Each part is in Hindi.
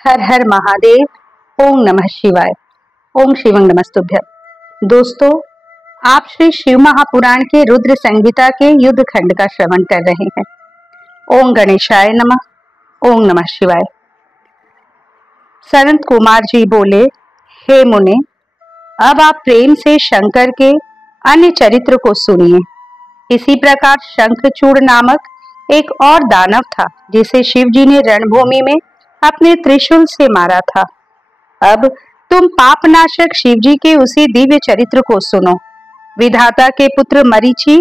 हर हर महादेव। ओम नमः शिवाय। ओम शिवं नमस्तुभ्यं। दोस्तों, आप श्री शिव महापुराण के रुद्र संहिता के युद्ध खंड का श्रवण कर रहे हैं। ओम गणेशाय नमः। ओम नमः शिवाय। सनत कुमार जी बोले, हे मुने, अब आप प्रेम से शंकर के अन्य चरित्र को सुनिए। इसी प्रकार शंखचूड़ नामक एक और दानव था, जिसे शिव जी ने रणभूमि में अपने त्रिशूल से मारा था। अब तुम पापनाशक शिव जी के उसी दिव्य चरित्र को सुनो। विधाता के पुत्र मरीचि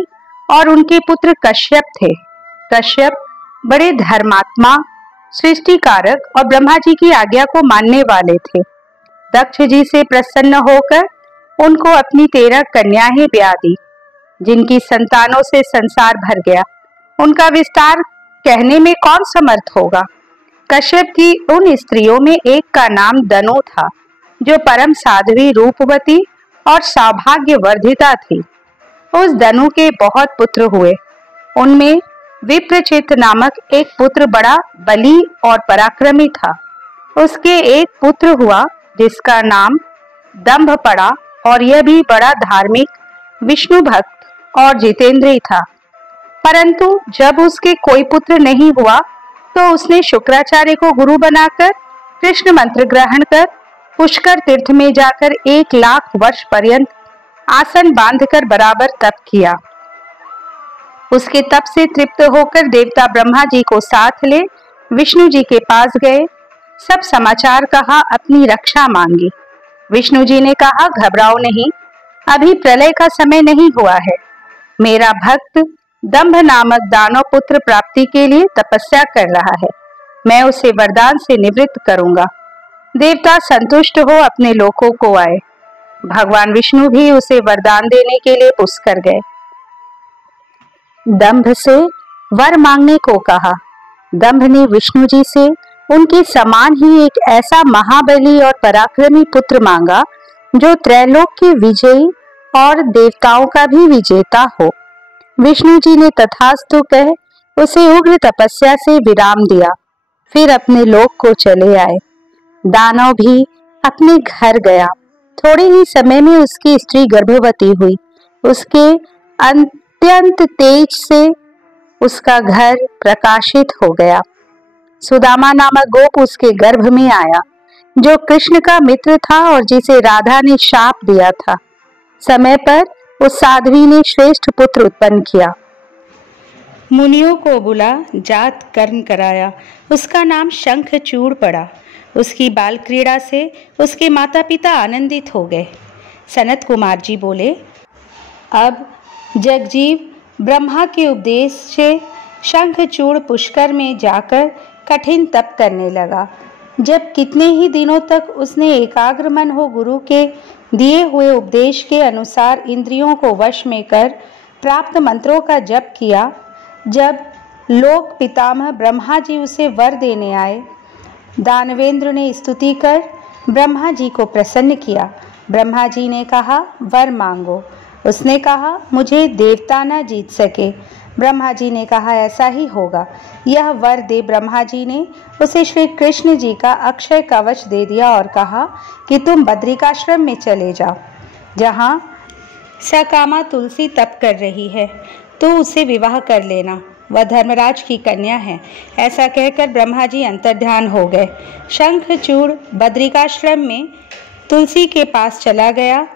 और उनके पुत्र कश्यप थे। कश्यप बड़े धर्मात्मा, सृष्टिकारक और ब्रह्मा जी की आज्ञा को मानने वाले थे। दक्ष जी से प्रसन्न होकर उनको अपनी 13 कन्याएं ब्याह दी, जिनकी संतानों से संसार भर गया। उनका विस्तार कहने में कौन समर्थ होगा। कश्यप की उन स्त्रियों में एक का नाम दनु था, जो परम साध्वी, रूपवती और सौभाग्यवर्धिता थी। उस दनु के बहुत पुत्र हुए। उनमें विप्रचित्त नामक एक पुत्र बड़ा बली और पराक्रमी था। उसके एक पुत्र हुआ जिसका नाम दंभ पड़ा, और यह भी बड़ा धार्मिक, विष्णु भक्त और जितेंद्रिय था। परंतु जब उसके कोई पुत्र नहीं हुआ तो उसने शुक्राचार्य को गुरु बनाकर कृष्ण मंत्र ग्रहण कर पुष्कर तीर्थ में जाकर 1 लाख वर्ष पर्यंत आसन बांधकर बराबर तप किया। उसके तप से तृप्त होकर देवता ब्रह्मा जी को साथ ले विष्णु जी के पास गए। सब समाचार कहा, अपनी रक्षा मांगी। विष्णु जी ने कहा, घबराओ नहीं, अभी प्रलय का समय नहीं हुआ है। मेरा भक्त दंभ नामक दानव पुत्र प्राप्ति के लिए तपस्या कर रहा है। मैं उसे वरदान से निवृत्त करूंगा। देवता संतुष्ट हो अपने लोकों को आए। भगवान विष्णु भी उसे वरदान देने के लिए पुष्कर गए। दंभ से वर मांगने को कहा। दंभ ने विष्णु जी से उनके समान ही एक ऐसा महाबली और पराक्रमी पुत्र मांगा, जो त्रैलोक के विजयी और देवताओं का भी विजेता हो। विष्णु जी ने तथास्तु कह उसे उग्र तपस्या से विराम दिया। फिर अपने लोक को चले आए। दानव भी अपने घर गया। थोड़े ही समय में उसकी स्त्री गर्भवती हुई। उसके अत्यंत तेज से उसका घर प्रकाशित हो गया। सुदामा नामक गोप उसके गर्भ में आया, जो कृष्ण का मित्र था और जिसे राधा ने शाप दिया था। समय पर उस साध्वी ने श्रेष्ठ पुत्र उत्पन्न किया। मुनियों को बुला जात कर्म कराया। उसका नाम शंखचूड़ पड़ा। उसकी बाल क्रीड़ा से उसके माता पिता आनंदित हो गए। सनत कुमार जी बोले, अब जगजीव ब्रह्मा के उपदेश से शंखचूड़ पुष्कर में जाकर कठिन तप करने लगा। जब कितने ही दिनों तक उसने एकाग्र मन हो गुरु के दिए हुए उपदेश के अनुसार इंद्रियों को वश में कर प्राप्त मंत्रों का जप किया, जब लोक पितामह ब्रह्मा जी उसे वर देने आए, दानवेंद्र ने स्तुति कर ब्रह्मा जी को प्रसन्न किया। ब्रह्मा जी ने कहा, वर मांगो। उसने कहा, मुझे देवता न जीत सके। ब्रह्मा जी ने कहा, ऐसा ही होगा। यह वर दे ब्रह्मा जी ने उसे श्री कृष्ण जी का अक्षय कवच दे दिया और कहा कि तुम बद्रिकाश्रम में चले जाओ, जहाँ सकामा तुलसी तप कर रही है, तो उसे विवाह कर लेना। वह धर्मराज की कन्या है। ऐसा कहकर ब्रह्मा जी अंतर्ध्यान हो गए। शंखचूड़ बद्रिकाश्रम में तुलसी के पास चला गया।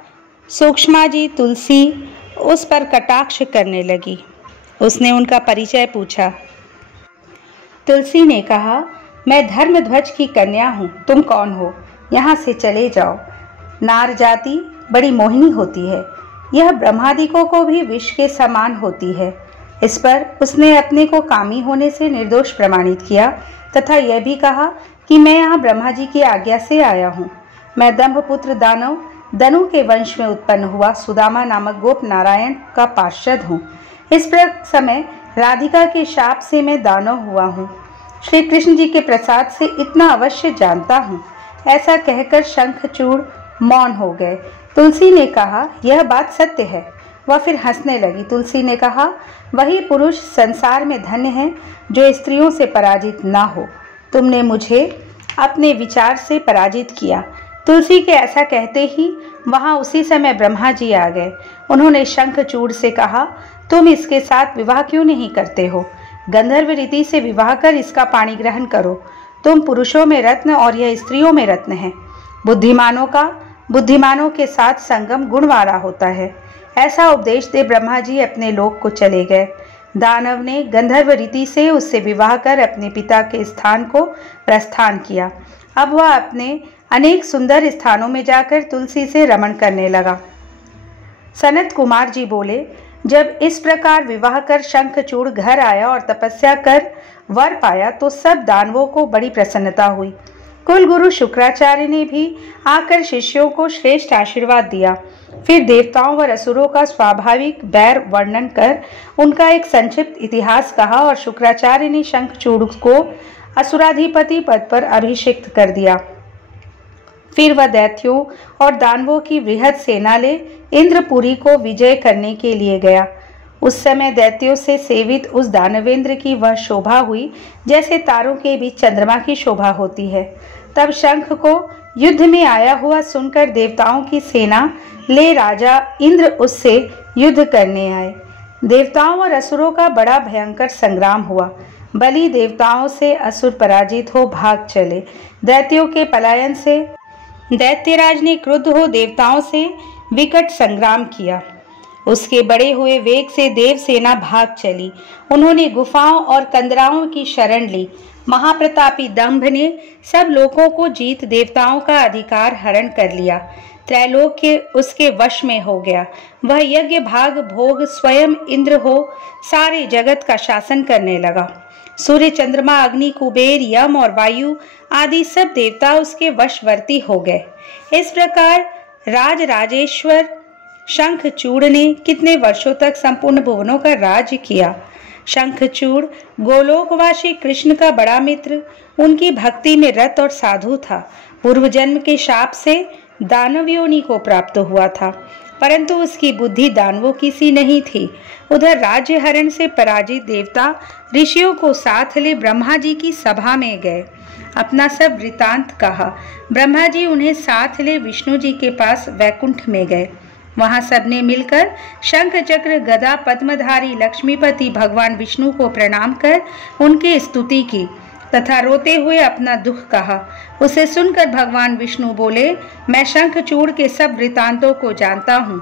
सूक्ष्मा जी तुलसी उस पर कटाक्ष करने लगी। उसने उनका परिचय पूछा। तुलसी ने कहा, मैं धर्मध्वज की कन्या हूँ। तुम कौन हो? यहाँ से चले जाओ। नार जाति बड़ी मोहिनी होती है। यह ब्रह्मादिकों को भी विष के समान होती है। इस पर उसने अपने को कामी होने से निर्दोष प्रमाणित किया तथा यह भी कहा कि मैं यहाँ ब्रह्मा जी की आज्ञा से आया हूँ। मैं दंभपुत्र दानव दनु के वंश में उत्पन्न हुआ सुदामा नामक गोप नारायण का पार्षद हूँ। इस समय राधिका के शाप से मैं दानव हुआ हूँ। श्री कृष्ण जी के प्रसाद से इतना अवश्य जानता हूँ। ऐसा कहकर शंखचूड़ मौन हो गए। तुलसी ने कहा, यह बात सत्य है। वह फिर हंसने लगी। तुलसी ने कहा, वही पुरुष संसार में धन्य है जो स्त्रियों से पराजित ना हो। तुमने मुझे अपने विचार से पराजित किया। तुलसी के ऐसा कहते ही वहां उसी समय ब्रह्मा जी आ गए। उन्होंने शंखचूड़ से कहा, तुम इसके साथ विवाह क्यों नहीं करते हो? गंधर्व रीति से विवाह कर इसका पाणी ग्रहण करो। तुम पुरुषों में रत्न और यह स्त्रियों में रत्न है। बुद्धिमानों के साथ संगम गुण वाला होता है। ऐसा उपदेश दे ब्रह्मा जी अपने लोक को चले गए। दानव ने गंधर्व रीति से उससे विवाह कर अपने पिता के स्थान को प्रस्थान किया। अब वह अपने अनेक सुंदर स्थानों में जाकर तुलसी से रमण करने लगा। सनत कुमार जी बोले, जब इस प्रकार विवाह कर शंखचूड़ घर आया और तपस्या कर वर पाया तो सब दानवों को बड़ी प्रसन्नता हुई। कुलगुरु शुक्राचार्य ने भी आकर शिष्यों को श्रेष्ठ आशीर्वाद दिया। फिर देवताओं व असुरों का स्वाभाविक बैर वर्णन कर उनका एक संक्षिप्त इतिहास कहा और शुक्राचार्य ने शंखचूड़ को असुराधिपति पद पर अभिषिक्त कर दिया। फिर वह दैत्यों और दानवों की बृहद सेना ले इंद्रपुरी को विजय करने के लिए गया। उस समय दैत्यों से सेवित उस दानवेंद्र की वह शोभा हुई जैसे तारों के बीच चंद्रमा की शोभा होती है। तब शंख को युद्ध में आया हुआ सुनकर देवताओं की सेना ले राजा इंद्र उससे युद्ध करने आए। देवताओं और असुरों का बड़ा भयंकर संग्राम हुआ। बलि देवताओं से असुर पराजित हो भाग चले। दैत्यों के पलायन से दैत्यराज ने क्रुद्ध हो देवताओं से विकट संग्राम किया। उसके बड़े हुए वेग से देव सेना भाग चली। उन्होंने गुफाओं और कंदराओं की शरण ली। महाप्रतापी दंभ ने सब लोगों को जीत देवताओं का अधिकार हरण कर लिया। त्रैलोक्य उसके वश में हो गया। वह यज्ञ भाग भोग स्वयं इंद्र हो सारे जगत का शासन करने लगा। सूर्य, चंद्रमा, अग्नि, कुबेर, यम और वायु आदि सब देवता उसके वशवर्ती हो गए। इस प्रकार राजेश्वर शंखचूड़ ने कितने वर्षों तक संपूर्ण भुवनों का राज्य किया। शंखचूड़ गोलोकवासी कृष्ण का बड़ा मित्र, उनकी भक्ति में रत और साधु था। पूर्व जन्म के शाप से दानव योनि को प्राप्त हुआ था, परंतु उसकी बुद्धि दानवों की सी नहीं थी। उधर राज्य हरण से पराजित देवता ऋषियों को साथ ले ब्रह्मा जी की सभा में गए। अपना सब वृतांत कहा। ब्रह्मा जी उन्हें साथ ले विष्णु जी के पास वैकुंठ में गए। वहां सबने मिलकर शंख चक्र गदा पद्मधारी लक्ष्मीपति भगवान विष्णु को प्रणाम कर उनकी स्तुति की तथा रोते हुए अपना दुख कहा। उसे सुनकर भगवान विष्णु बोले, मैं शंखचूड़ के सब वृतांतों को जानता हूँ।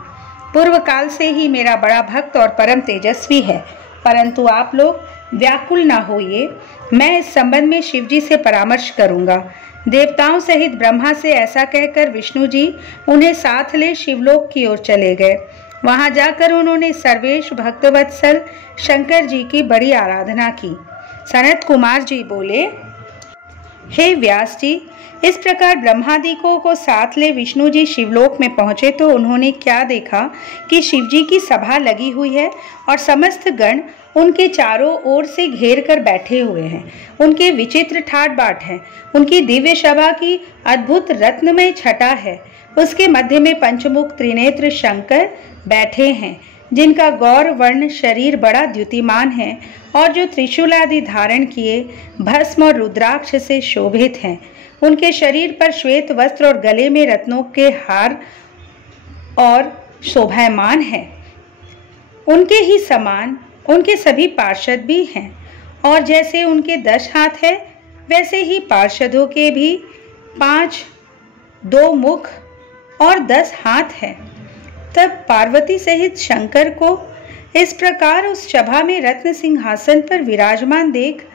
पूर्व काल से ही मेरा बड़ा भक्त और परम तेजस्वी है, परंतु आप लोग व्याकुल न होइए। मैं इस संबंध में शिवजी से परामर्श करूंगा। देवताओं सहित ब्रह्मा से ऐसा कहकर विष्णु जी उन्हें साथ ले शिवलोक की ओर चले गए। वहां जाकर उन्होंने सर्वेश भक्तवत्सल शंकर जी की बड़ी आराधना की। सनत कुमार जी बोले, हे व्यास जी, इस प्रकार ब्रह्मादिकों को साथ ले विष्णु जी शिवलोक में पहुंचे तो उन्होंने क्या देखा कि शिवजी की सभा लगी हुई है और समस्त गण उनके चारों ओर से घेर कर बैठे हुए हैं। उनके विचित्र ठाट बाट हैं। उनकी दिव्य सभा की अद्भुत रत्नमय छटा है। उसके मध्य में पंचमुख त्रिनेत्र शंकर बैठे हैं, जिनका गौर वर्ण शरीर बड़ा द्युतिमान है और जो त्रिशूल आदि धारण किए भस्म और रुद्राक्ष से शोभित हैं। उनके शरीर पर श्वेत वस्त्र और गले में रत्नों के हार और शोभायमान है। उनके ही समान उनके सभी पार्षद भी हैं और जैसे उनके 10 हाथ है वैसे ही पार्षदों के भी 5, 2 मुख और 10 हाथ है। तब पार्वती सहित शंकर को इस प्रकार उस सभा में रत्न सिंहासन पर विराजमान देख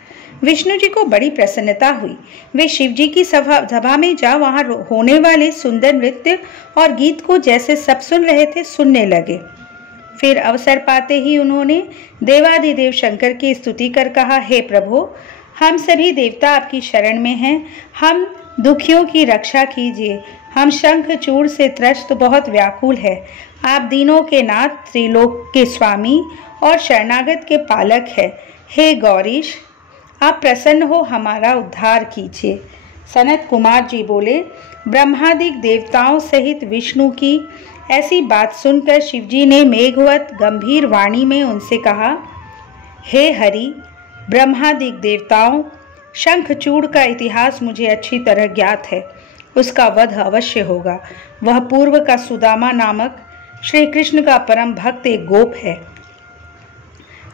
विष्णु जी को बड़ी प्रसन्नता हुई। वे शिव जी की सभा में जा वहां होने वाले सुंदर नृत्य और गीत को जैसे सब सुन रहे थे सुनने लगे। फिर अवसर पाते ही उन्होंने देवादिदेव शंकर की स्तुति कर कहा, हे प्रभु, हम सभी देवता आपकी शरण में हैं। हम दुखियों की रक्षा कीजिए। हम शंखचूड़ से त्रस्त बहुत व्याकुल है। आप दीनों के नाथ, त्रिलोक के स्वामी और शरणागत के पालक है। हे गौरीश, आप प्रसन्न हो हमारा उद्धार कीजिए। सनत कुमार जी बोले, ब्रह्मादिक देवताओं सहित विष्णु की ऐसी बात सुनकर शिवजी ने मेघवत गंभीर वाणी में उनसे कहा, हे हरि, ब्रह्मादिक देवताओं, शंखचूड़ का इतिहास मुझे अच्छी तरह ज्ञात है। उसका वध अवश्य होगा। वह पूर्व का सुदामा नामक श्री कृष्ण का परम भक्त एक गोप है।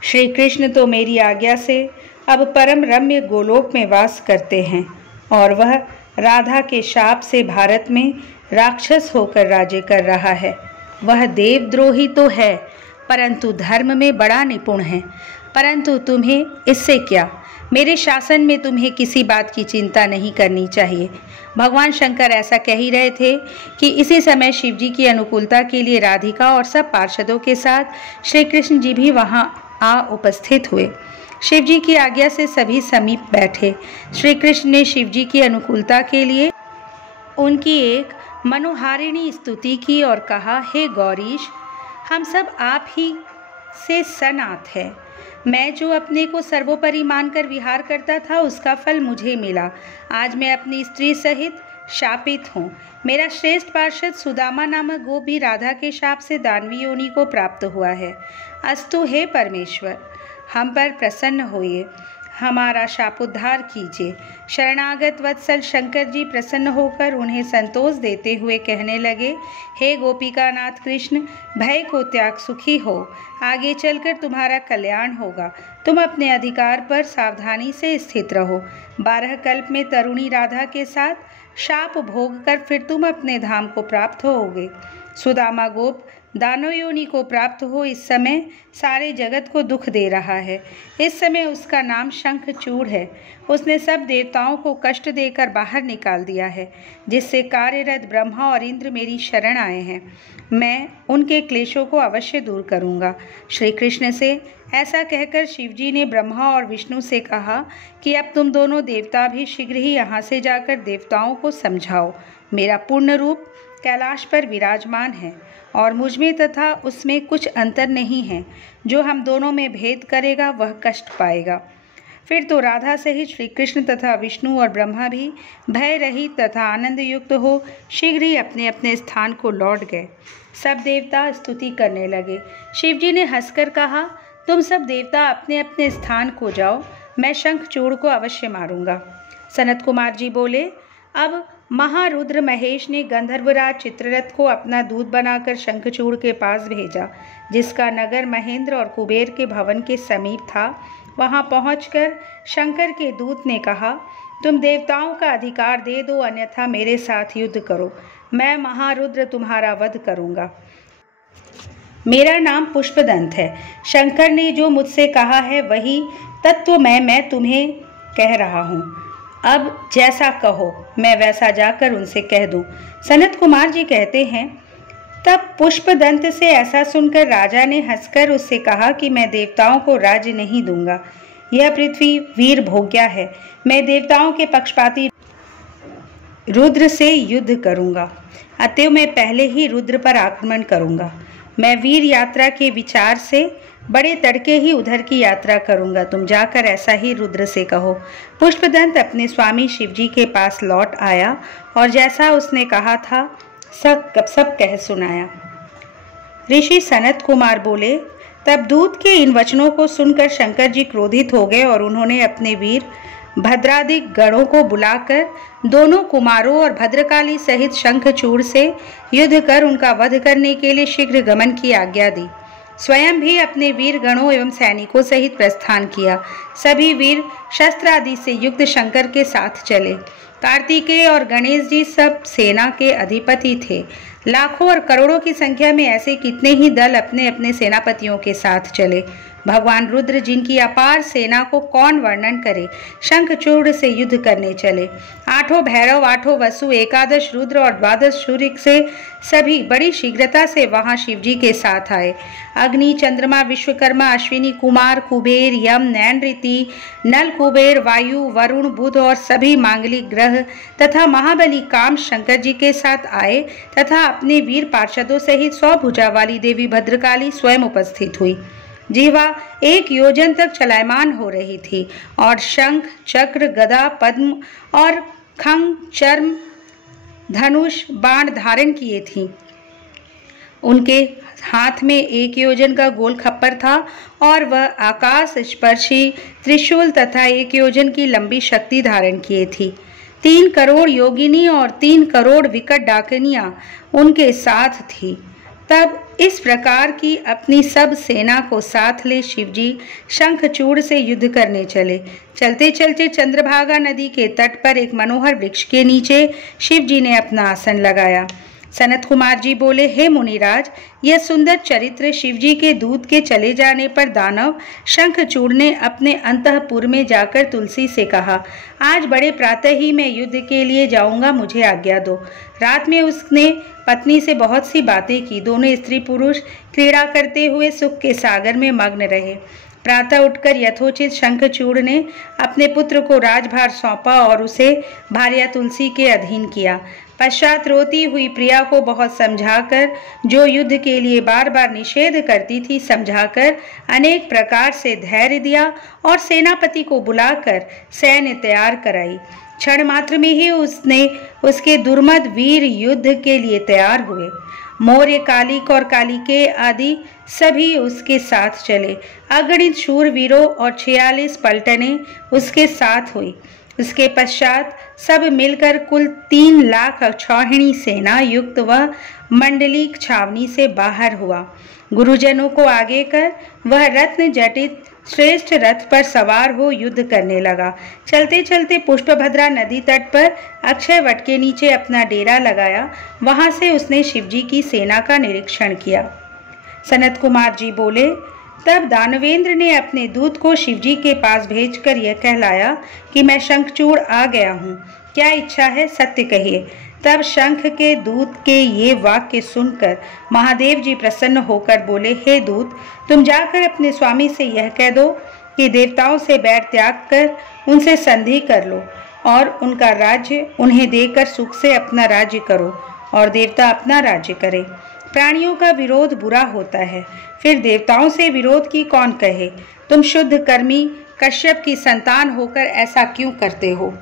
श्री कृष्ण तो मेरी आज्ञा से अब परम रम्य गोलोक में वास करते हैं और वह राधा के शाप से भारत में राक्षस होकर राज्य कर रहा है। वह देवद्रोही तो है परंतु धर्म में बड़ा निपुण है। परंतु तुम्हें इससे क्या, मेरे शासन में तुम्हें किसी बात की चिंता नहीं करनी चाहिए। भगवान शंकर ऐसा कह ही रहे थे कि इसी समय शिवजी की अनुकूलता के लिए राधिका और सब पार्षदों के साथ श्री कृष्ण जी भी वहां आ उपस्थित हुए। शिवजी की आज्ञा से सभी समीप बैठे। श्री कृष्ण ने शिवजी की अनुकूलता के लिए उनकी एक मनोहारिणी स्तुति की और कहा, हे गौरीश, हम सब आप ही से सनाथ है। मैं जो अपने को सर्वोपरि मानकर विहार करता था उसका फल मुझे मिला। आज मैं अपनी स्त्री सहित शापित हूँ। मेरा श्रेष्ठ पार्षद सुदामा नामक गोप भी राधा के शाप से दानवी योनि को प्राप्त हुआ है। अस्तु हे परमेश्वर, हम पर प्रसन्न होइए, हमारा शापोद्धार कीजिए। शरणागत वत्सल शंकर जी प्रसन्न होकर उन्हें संतोष देते हुए कहने लगे, हे गोपिकानाथ कृष्ण, भय को त्याग सुखी हो। आगे चलकर तुम्हारा कल्याण होगा। तुम अपने अधिकार पर सावधानी से स्थित रहो। 12 कल्प में तरुणी राधा के साथ शाप भोग कर फिर तुम अपने धाम को प्राप्त होोगे। सुदामा गोप दानव योनि को प्राप्त हो इस समय सारे जगत को दुख दे रहा है। इस समय उसका नाम शंखचूड़ है। उसने सब देवताओं को कष्ट देकर बाहर निकाल दिया है, जिससे कार्यरत ब्रह्मा और इंद्र मेरी शरण आए हैं। मैं उनके क्लेशों को अवश्य दूर करूंगा। श्री कृष्ण से ऐसा कहकर शिवजी ने ब्रह्मा और विष्णु से कहा कि अब तुम दोनों देवता भी शीघ्र ही यहाँ से जाकर देवताओं को समझाओ। मेरा पूर्ण रूप कैलाश पर विराजमान है और मुझमें तथा उसमें कुछ अंतर नहीं है। जो हम दोनों में भेद करेगा वह कष्ट पाएगा। फिर तो राधा सहित श्री कृष्ण तथा विष्णु और ब्रह्मा भी भय रहित तथा आनंद युक्त हो शीघ्र ही अपने अपने स्थान को लौट गए। सब देवता स्तुति करने लगे। शिवजी ने हंसकर कहा, तुम सब देवता अपने अपने स्थान को जाओ, मैं शंखचूड़ को अवश्य मारूंगा। सनत कुमार जी बोले, अब महारुद्र महेश ने गंधर्वराज चित्ररथ को अपना दूत बनाकर शंखचूड़ के पास भेजा, जिसका नगर महेंद्र और कुबेर के भवन के समीप था। वहां पहुंचकर शंकर के दूत ने कहा, तुम देवताओं का अधिकार दे दो, अन्यथा मेरे साथ युद्ध करो। मैं महारुद्र तुम्हारा वध करूंगा। मेरा नाम पुष्पदंत है। शंकर ने जो मुझसे कहा है वही तत्व मैं तुम्हें कह रहा हूँ। अब जैसा कहो मैं वैसा जाकर उनसे कह दूं। सनत कुमार जी कहते हैं, तब पुष्पदंत से ऐसा सुनकर राजा ने हंसकर उससे कहा कि मैं देवताओं को राज्य नहीं दूंगा। यह पृथ्वी वीर भोग्या है। मैं देवताओं के पक्षपाती रुद्र से युद्ध करूंगा, अतएव मैं पहले ही रुद्र पर आक्रमण करूंगा। मैं वीर यात्रा के विचार से बड़े तड़के ही उधर की यात्रा करूंगा। तुम जाकर ऐसा ही रुद्र से कहो। पुष्पदंत अपने स्वामी शिवजी के पास लौट आया और जैसा उसने कहा था सब कह सुनाया। ऋषि सनत कुमार बोले, तब दूत के इन वचनों को सुनकर शंकर जी क्रोधित हो गए और उन्होंने अपने वीर भद्रादिक गणों को बुलाकर दोनों कुमारों और भद्रकाली सहित शंखचूड़ से युद्ध कर उनका वध करने के लिए शीघ्र गमन की आज्ञा दी। स्वयं भी अपने वीर गणों एवं सैनिकों सहित प्रस्थान किया। सभी वीर शस्त्र आदि से युक्त शंकर के साथ चले। कार्तिकेय और गणेश जी सब सेना के अधिपति थे। लाखों और करोड़ों की संख्या में ऐसे कितने ही दल अपने अपने सेनापतियों के साथ चले। भगवान रुद्र, जिनकी अपार सेना को कौन वर्णन करे, शंखचूड़ से युद्ध करने चले। 8 भैरव, 8 वसु, 11 रुद्र और 12 सूर्य से सभी बड़ी शीघ्रता से वहां शिवजी के साथ आए। अग्नि, चंद्रमा, विश्वकर्मा, अश्विनी कुमार, कुबेर, यम, नैनऋति, नल कुबेर, वायु, वरुण, बुध और सभी मांगलिक ग्रह तथा महाबली काम शंकर जी के साथ आए तथा अपने वीर पार्षदों सहित 100 भुजा वाली देवी भद्रकाली स्वयं उपस्थित हुई। जीवा 1 योजन तक चलायमान हो रही थी और शंख, चक्र, गदा, पद्म और खंग, चर्म, धनुष, बाण धारण किए थी। उनके हाथ में 1 योजन का गोल खप्पर था और वह आकाश स्पर्शी त्रिशूल तथा 1 योजन की लंबी शक्ति धारण किए थी। 3 करोड़ योगिनी और 3 करोड़ विकट डाकिनियां उनके साथ थी। तब इस प्रकार की अपनी सब सेना को साथ ले शिवजी शंखचूड़ से युद्ध करने चले। चलते चलते चंद्रभागा नदी के तट पर एक मनोहर वृक्ष के नीचे शिवजी ने अपना आसन लगाया। सनत कुमार जी बोले, हे मुनिराज, यह सुंदर चरित्र शिवजी के दूत के चले जाने पर दानव शंखचूड़ ने अपने अंतःपुर में जाकर तुलसी से कहा, आज बड़े प्रातः ही मैं युद्ध के लिए जाऊंगा, मुझे आज्ञा दो। रात में उसने पत्नी से बहुत सी बातें की। दोनों स्त्री पुरुष क्रीड़ा करते हुए सुख के सागर में मग्न रहे। प्रातः उठकर यथोचित शंखचूड़ ने अपने पुत्र को राजभार सौंपा और उसे भार्या तुलसी के अधीन किया। पश्चात रोती हुई प्रिया को बहुत समझाकर, जो युद्ध के लिए बार बार निषेध करती थी, समझाकर अनेक प्रकार से धैर्य दिया और सेनापति को बुलाकर सैन्य तैयार कराई। क्षण मात्र में ही उसके दुर्मद वीर युद्ध के लिए तैयार हुए। मौर्य कालिक और कालिके आदि सभी उसके साथ चले। अगणित शूरवीरों और 46 पलटने उसके साथ हुई। उसके पश्चात सब मिलकर कुल 3 लाख अक्षौहिणी सेना युक्त वह मंडलिक छावनी से बाहर हुआ। गुरुजनों को आगे कर वह रत्न जटित श्रेष्ठ रथ पर सवार हो युद्ध करने लगा। चलते चलते पुष्पभद्रा नदी तट पर अक्षय वट के नीचे अपना डेरा लगाया। वहां से उसने शिवजी की सेना का निरीक्षण किया। सनत कुमार जी बोले, तब दानवेंद्र ने अपने दूत को शिवजी के पास भेजकर यह कहलाया कि मैं शंखचूड़ आ गया हूँ, क्या इच्छा है, सत्य कहिए। तब शंख के दूत के ये वाक्य सुनकर महादेव जी प्रसन्न होकर बोले, हे दूत, तुम जाकर अपने स्वामी से यह कह दो कि देवताओं से बैर त्याग कर उनसे संधि कर लो और उनका राज्य उन्हें देकर सुख से अपना राज्य करो और देवता अपना राज्य करे। प्राणियों का विरोध बुरा होता है, फिर देवताओं से विरोध की कौन कहे। तुम शुद्ध कर्मी कश्यप की संतान होकर ऐसा क्यों करते हो।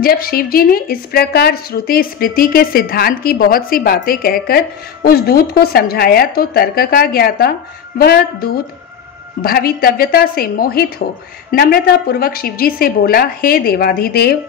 जब शिवजी ने इस प्रकार श्रुति स्मृति के सिद्धांत की बहुत सी बातें कहकर उस दूत को समझाया तो तर्क का ज्ञाता वह दूत भवितव्यता से मोहित हो नम्रता पूर्वक शिवजी से बोला, हे देवाधिदेव,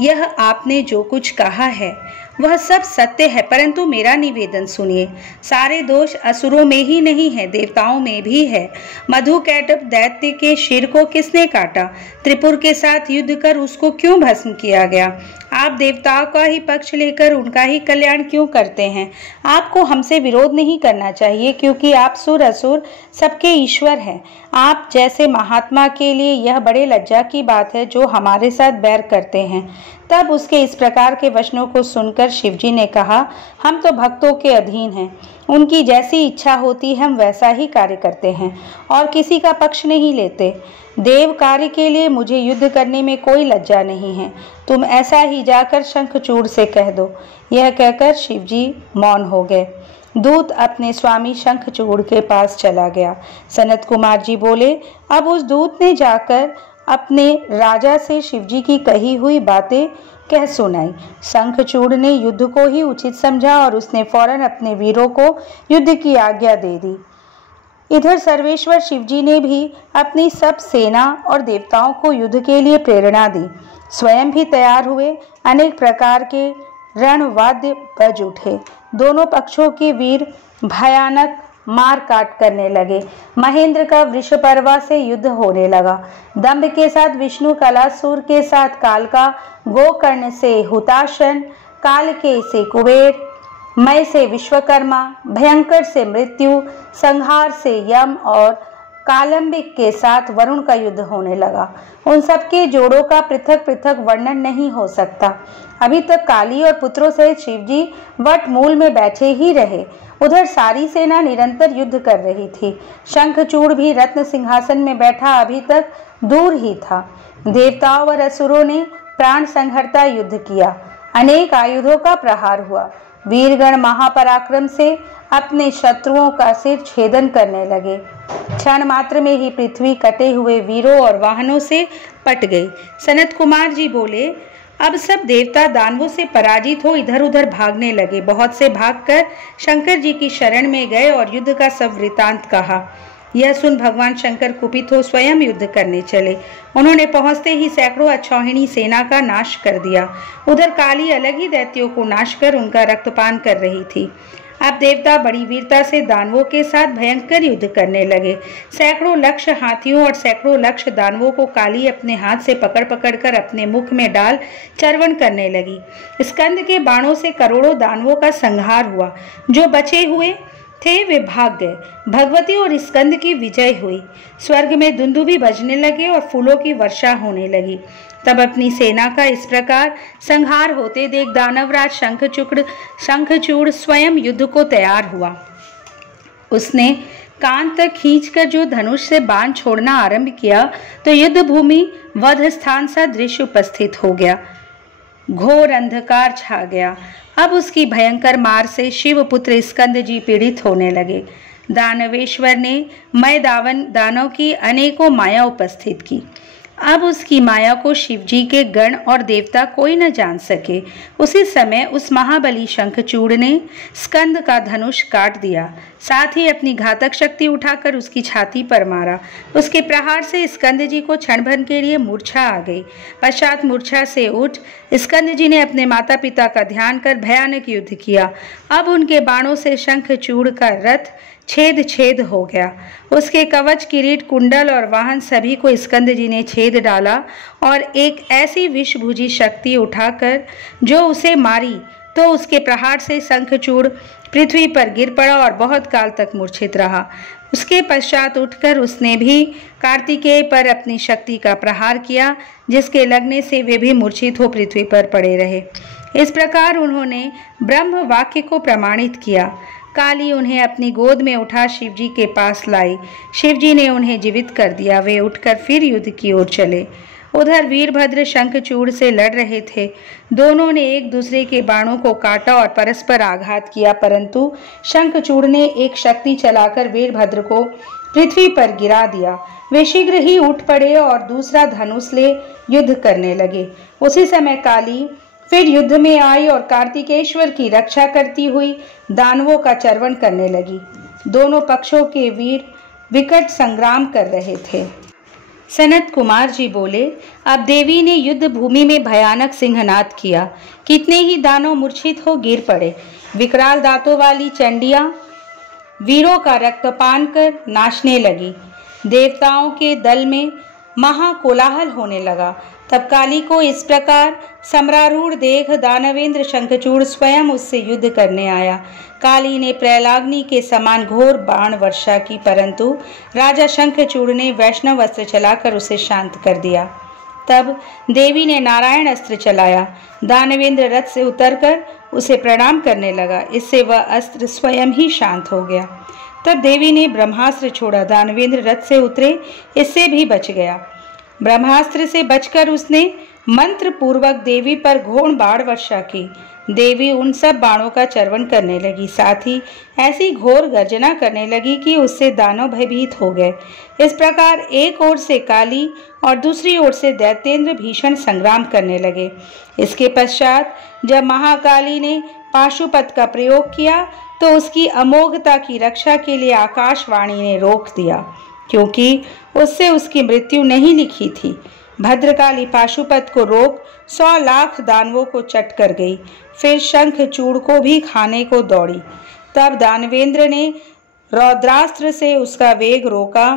यह आपने जो कुछ कहा है वह सब सत्य है, परंतु मेरा निवेदन सुनिए। सारे दोष असुरों में ही नहीं है, देवताओं में भी है। मधुकैटभ दैत्य के शिर को किसने काटा? त्रिपुर के साथ युद्ध कर उसको क्यों भस्म किया गया? आप देवताओं का ही पक्ष लेकर उनका ही कल्याण क्यों करते हैं? आपको हमसे विरोध नहीं करना चाहिए, क्योंकि आप सुर असुर सबके ईश्वर हैं। आप जैसे महात्मा के लिए यह बड़े लज्जा की बात है जो हमारे साथ बैर करते हैं। तब उसके इस प्रकार के वचनों को सुनकर शिवजी ने कहा, हम तो भक्तों के अधीन हैं, उनकी जैसी इच्छा होती है हम वैसा ही कार्य करते हैं और किसी का पक्ष नहीं लेते। देव कार्य के लिए मुझे युद्ध करने में कोई लज्जा नहीं है, तुम ऐसा ही जाकर शंखचूड़ से कह दो। यह कहकर शिवजी मौन हो गए। दूत अपने स्वामी शंखचूड़ के पास चला गया। सनत कुमार जी बोले, अब उस दूत ने जाकर अपने राजा से शिवजी की कही हुई बातें कह सुनाई। शंखचूड़ ने युद्ध को ही उचित समझा और उसने फौरन अपने वीरों को युद्ध की आज्ञा दे दी। इधर सर्वेश्वर शिवजी ने भी अपनी सब सेना और देवताओं को युद्ध के लिए प्रेरणा दी। स्वयं भी तैयार हुए। अनेक प्रकार के रणवाद्य बज उठे। दोनों पक्षों के वीर भयानक मार काट करने लगे। महेंद्र का वृषपर्वा से युद्ध होने लगा। दंभ के साथ विष्णु, कलासुर के साथ कालका, गोकर्ण से हुताशन, कालके से कुबेर, मय से विश्वकर्मा, भयंकर से मृत्यु, संहार से यम और कालंबिक के साथ वरुण का युद्ध होने लगा। उन सबके जोड़ों का पृथक पृथक वर्णन नहीं हो सकता। अभी तक काली और पुत्रों सहित शिवजी वट मूल में बैठे ही रहे। उधर सारी सेना निरंतर युद्ध कर रही थी। शंखचूड़ भी रत्न सिंहासन में बैठा अभी तक दूर ही था। देवताओं और असुरों ने प्राण संहरता युद्ध किया। अनेक आयुधों का प्रहार हुआ। वीरगण महापराक्रम से अपने शत्रुओं का सिर छेदन करने लगे। क्षण मात्र में ही पृथ्वी कटे हुए वीरों और वाहनों से पट गई। सनत कुमार जी बोले, अब सब देवता दानवों से पराजित हो इधर उधर भागने लगे। बहुत से भागकर शंकर जी की शरण में गए और युद्ध का सब वृतांत कहा। यह सुन भगवान शंकर कुपित हो स्वयं युद्ध करने चले। उन्होंने पहुंचते ही सैकड़ों अक्षौहिणी सेना का नाश कर दिया। उधर काली अलग ही दैत्यों को नाश कर उनका रक्तपान कर रही थी। अब देवता बड़ी वीरता से दानवों के साथ भयंकर युद्ध करने लगे। सैकड़ों लक्ष हाथियों और सैकड़ों लक्ष दानवों को काली अपने हाथ से पकड़ पकड़ कर अपने मुख में डाल चर्वण करने लगी। स्कंद के बाणों से करोड़ों दानवों का संहार हुआ। जो बचे हुए थे वे भाग गए। भगवती और स्कंद की विजय हुई। स्वर्ग में दुंदुभी बजने लगे और फूलों की वर्षा होने लगी। तब अपनी सेना का इस प्रकार संहार होते देख दानवराज शंखचूड़ स्वयं युद्ध को तैयार हुआ। उसने कान तक खींचकर जो धनुष से बाण छोड़ना आरंभ किया तो युद्ध भूमि वध स्थान सा दृश्य उपस्थित हो गया। घोर अंधकार छा गया। अब उसकी भयंकर मार से शिवपुत्र स्कंद जी पीड़ित होने लगे। दानवेश्वर ने मय दानव की अनेकों माया उपस्थित की। अब उसकी माया को शिवजी के गण और देवता कोई न जान सके। उसी समय उस महाबली शंखचूड़ ने स्कंद का धनुष काट दिया। साथ ही अपनी घातक शक्ति उठाकर उसकी छाती पर मारा। उसके प्रहार से स्कंद जी को क्षण भर के लिए मूर्छा आ गई। पश्चात मूर्छा से उठ स्कंद जी ने अपने माता पिता का ध्यान कर भयानक युद्ध किया। अब उनके बाणों से शंखचूड़ का रथ छेद छेद हो गया। उसके कवच, किरीट, कुंडल और वाहन सभी को स्कंद जी ने छेद डाला और एक ऐसी विषभुजी शक्ति उठाकर जो उसे मारी तो उसके प्रहार से शंखचूड़ पृथ्वी पर गिर पड़ा और बहुत काल तक मूर्छित रहा। उसके पश्चात उठकर उसने भी कार्तिकेय पर अपनी शक्ति का प्रहार किया, जिसके लगने से वे भी मूर्छित हो पृथ्वी पर पड़े रहे। इस प्रकार उन्होंने ब्रह्म वाक्य को प्रमाणित किया। काली उन्हें अपनी गोद में उठा शिवजी के पास लाई। शिवजी ने उन्हें जीवित कर दिया। वे उठकर फिर युद्ध की ओर चले। उधर वीरभद्र शंखचूड़ से लड़ रहे थे। दोनों ने एक दूसरे के बाणों को काटा और परस्पर आघात किया, परंतु शंखचूड़ ने एक शक्ति चलाकर वीरभद्र को पृथ्वी पर गिरा दिया। वे शीघ्र ही उठ पड़े और दूसरा धनुष ले युद्ध करने लगे। उसी समय काली फिर युद्ध में आई और कार्तिकेश्वर की रक्षा करती हुई दानवों का चर्वण करने लगी। दोनों पक्षों के वीर विकट संग्राम कर रहे थे। सनत कुमार जी बोले, अब देवी ने युद्ध भूमि में भयानक सिंहनाद किया। कितने ही दानव मूर्छित हो गिर पड़े। विकराल दांतों वाली चंडियां वीरों का रक्तपान कर नाचने लगी। देवताओं के दल में महाकोलाहल होने लगा। तब काली को इस प्रकार सम्रारूढ़ देख दानवेंद्र शंखचूड़ स्वयं उससे युद्ध करने आया। काली ने प्रैलाग्नि के समान घोर बाण वर्षा की, परंतु राजा शंखचूड़ ने वैष्णव अस्त्र चलाकर उसे शांत कर दिया। तब देवी ने नारायण अस्त्र चलाया। दानवेंद्र रथ से उतरकर उसे प्रणाम करने लगा। इससे वह अस्त्र स्वयं ही शांत हो गया। तब देवी ने ब्रह्मास्त्र छोड़ा। दानवेंद्र रथ से उतरे, इससे भी बच गया। ब्रह्मास्त्र से बचकर उसने मंत्र पूर्वक देवी पर घोर बाण वर्षा की। देवी उन सब बाणों का चर्वण करने लगी। साथ ही ऐसी घोर गर्जना करने लगी कि उससे दानव भयभीत हो गए। इस प्रकार एक ओर से काली और दूसरी ओर से दैत्येंद्र भीषण संग्राम करने लगे। इसके पश्चात जब महाकाली ने पाशुपत का प्रयोग किया तो उसकी अमोघता की रक्षा के लिए आकाशवाणी ने रोक दिया, क्योंकि उससे उसकी मृत्यु नहीं लिखी थी। भद्रकाली पाशुपत को रोक 100 लाख दानवों को चट कर गई। फिर शंखचूड़ को भी खाने को दौड़ी। तब दानवेंद्र ने रौद्रास्त्र से उसका वेग रोका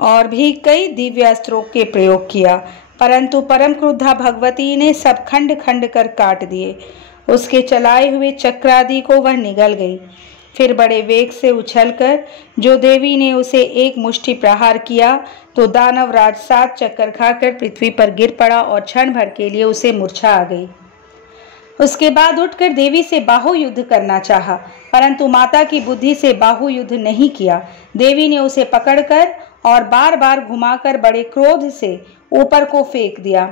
और भी कई दिव्य अस्त्रों के प्रयोग किया, परंतु परम क्रुद्धा भगवती ने सब खंड खंड कर काट दिए। उसके चलाए हुए चक्रादि को वह निगल गई। फिर बड़े वेग से उछलकर जो देवी ने उसे एक मुष्टि प्रहार किया तो दानवराज 7 चक्कर खाकर पृथ्वी पर गिर पड़ा और क्षण भर के लिए उसे मूर्छा आ गई। उसके बाद उठकर देवी से बाहु युद्ध करना चाहा, परंतु माता की बुद्धि से बाहु युद्ध नहीं किया। देवी ने उसे पकड़कर और बार बार घुमाकर बड़े क्रोध से ऊपर को फेंक दिया।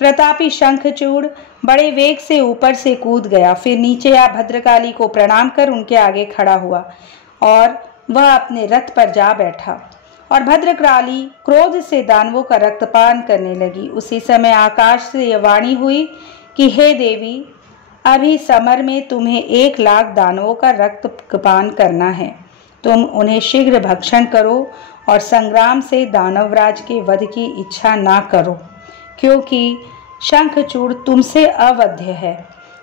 प्रतापी शंखचूड़ बड़े वेग से ऊपर से कूद गया। फिर नीचे आ भद्रकाली को प्रणाम कर उनके आगे खड़ा हुआ और वह अपने रथ पर जा बैठा और भद्रकाली क्रोध से दानवों का रक्तपान करने लगी। उसी समय आकाश से यह वाणी हुई कि हे देवी, अभी समर में तुम्हें 1,00,000 दानवों का रक्तपान करना है। तुम उन्हें शीघ्र भक्षण करो और संग्राम से दानवराज के वध की इच्छा ना करो, क्योंकि शंखचूड़ तुमसे अवध्य है।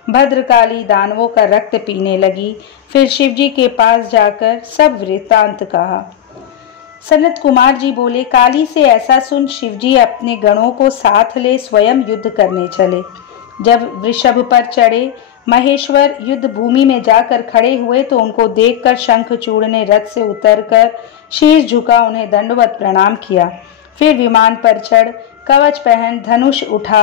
भद्रकाली दानवों का रक्त पीने लगी। फिर शिवजी के पास जाकर सब वृत्तांत कहा। सनत कुमार जी बोले, काली से ऐसा सुन शिवजी अपने गणों को साथ ले स्वयं युद्ध करने चले। जब वृषभ पर चढ़े महेश्वर युद्ध भूमि में जाकर खड़े हुए तो उनको देखकर शंखचूड़ ने रथ से उतरकर शीश झुका उन्हें दंडवत प्रणाम किया। फिर विमान पर चढ़ कवच पहन धनुष उठा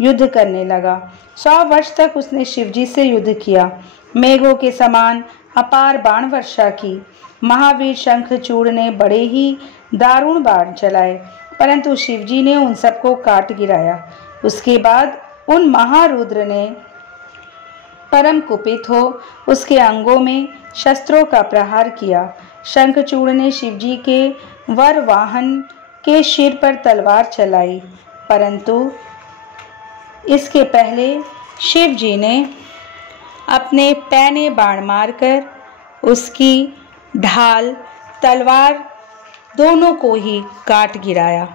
युद्ध करने लगा। 100 वर्ष तक उसने शिवजी से युद्ध किया। मेघों के समान अपार बाण वर्षा की। महावीर शंखचूड़ ने बड़े ही दारुण बाण चलाए, परंतु शिवजी ने उन सबको काट गिराया। उसके बाद उन महारुद्र ने परम कुपित हो उसके अंगों में शस्त्रों का प्रहार किया। शंखचूड़ ने शिवजी के वर वाहन के सिर पर तलवार चलाई, परंतु इसके पहले शिवजी ने अपने पैने बाण मारकर उसकी ढाल तलवार दोनों को ही काट गिराया।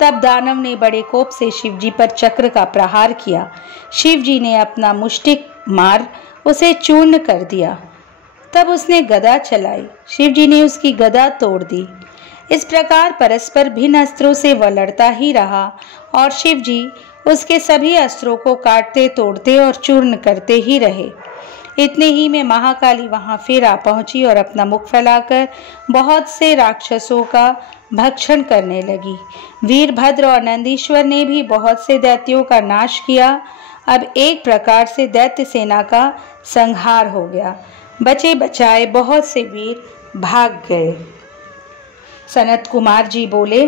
तब दानव ने बड़े कोप से शिवजी पर चक्र का प्रहार किया। शिवजी ने अपना मुष्टिक मार उसे चूर्ण कर दिया। तब उसने गदा चलाई। शिवजी ने उसकी गदा तोड़ दी। इस प्रकार परस्पर भिन्न अस्त्रों से वह लड़ता ही रहा और शिवजी उसके सभी अस्त्रों को काटते तोड़ते और चूर्ण करते ही रहे। इतने ही में महाकाली वहां फिर आ पहुंची और अपना मुख फैलाकर बहुत से राक्षसों का भक्षण करने लगी। वीरभद्र और नंदीश्वर ने भी बहुत से दैत्यों का नाश किया। अब एक प्रकार से दैत्य सेना का संहार हो गया। बचे बचाए बहुत से वीर भाग गए। सनत कुमार जी बोले,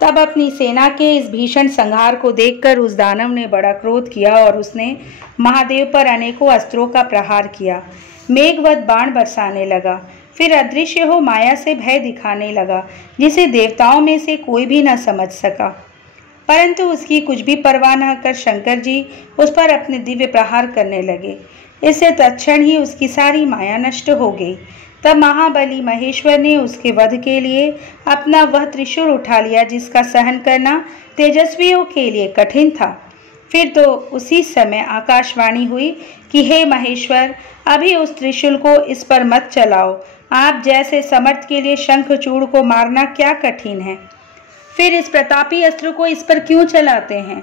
तब अपनी सेना के इस भीषण संहार को देखकर उस दानव ने बड़ा क्रोध किया और उसने महादेव पर अनेकों अस्त्रों का प्रहार किया। मेघवत बाण बरसाने लगा। फिर अदृश्य हो माया से भय दिखाने लगा, जिसे देवताओं में से कोई भी न समझ सका। परंतु उसकी कुछ भी परवाह न कर शंकर जी उस पर अपने दिव्य प्रहार करने लगे। इससे तत्क्षण ही उसकी सारी माया नष्ट हो गई। तब महाबली महेश्वर ने उसके वध के लिए अपना वह त्रिशूल उठा लिया, जिसका सहन करना तेजस्वियों के लिए कठिन था। फिर तो उसी समय आकाशवाणी हुई कि हे महेश्वर, अभी उस त्रिशूल को इस पर मत चलाओ। आप जैसे समर्थ के लिए शंखचूड़ को मारना क्या कठिन है। फिर इस प्रतापी अस्त्र को इस पर क्यों चलाते हैं।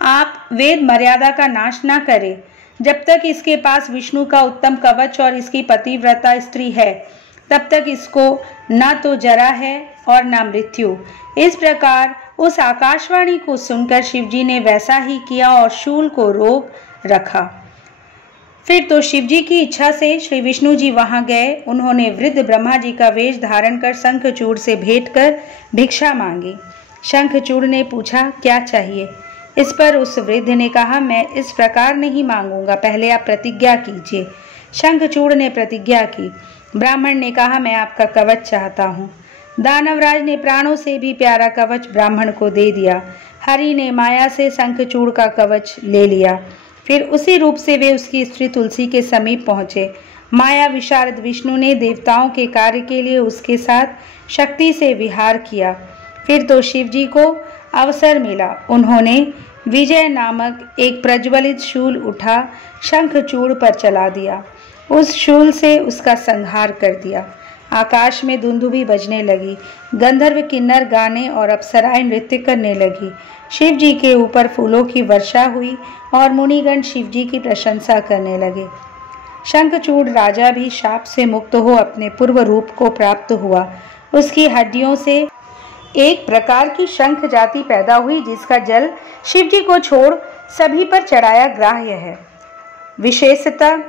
आप वेद मर्यादा का नाश ना करें। जब तक इसके पास विष्णु का उत्तम कवच और इसकी पतिव्रता स्त्री है, तब तक इसको ना तो जरा है और ना मृत्यु। इस प्रकार उस आकाशवाणी को सुनकर शिवजी ने वैसा ही किया और शूल को रोक रखा। फिर तो शिवजी की इच्छा से श्री विष्णु जी वहां गए। उन्होंने वृद्ध ब्रह्मा जी का वेश धारण कर शंखचूड़ से भेंट कर भिक्षा मांगी। शंखचूड़ ने पूछा, क्या चाहिए। इस पर उस वृद्ध ने कहा, मैं इस प्रकार नहीं मांगूंगा, पहले आप प्रतिज्ञा कीजिए। शंखचूड़ ने प्रतिज्ञा की। ब्राह्मण ने कहा, मैं आपका कवच चाहता हूँ। दानवराज ने प्राणों से भी प्यारा कवच ब्राह्मण को दे दिया। हरि ने माया से शंखचूड़ का कवच ले लिया। फिर उसी रूप से वे उसकी स्त्री तुलसी के समीप पहुंचे। माया विशारद विष्णु ने देवताओं के कार्य के लिए उसके साथ शक्ति से विहार किया। फिर तो शिवजी को अवसर मिला। उन्होंने विजय नामक एक प्रज्वलित शूल उठा शंखचूड़ पर चला दिया। उस शूल से उसका संहार कर दिया। आकाश में दुंदुभी बजने लगी। गंधर्व किन्नर गाने और अप्सराएं नृत्य करने लगी। शिव जी के ऊपर फूलों की वर्षा हुई और मुनिगण शिव जी की प्रशंसा करने लगे। शंखचूड़ राजा भी शाप से मुक्त हो अपने पूर्व रूप को प्राप्त हुआ। उसकी हड्डियों से एक प्रकार की शंख जाति पैदा हुई, जिसका जल शिव जी को छोड़ सभी पर चढ़ाया ग्राह्य है। विशेषतः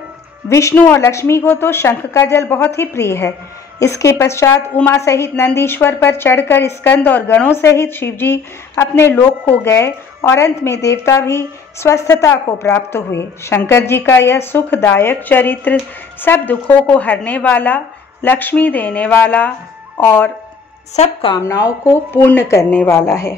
विष्णु और लक्ष्मी को तो शंख का जल बहुत ही प्रिय है। इसके पश्चात उमा सहित नंदीश्वर पर चढ़कर स्कंद और गणों सहित शिवजी अपने लोक को गए और अंत में देवता भी स्वस्थता को प्राप्त हुए। शंकर जी का यह सुखदायक चरित्र सब दुखों को हरने वाला, लक्ष्मी देने वाला और सब कामनाओं को पूर्ण करने वाला है।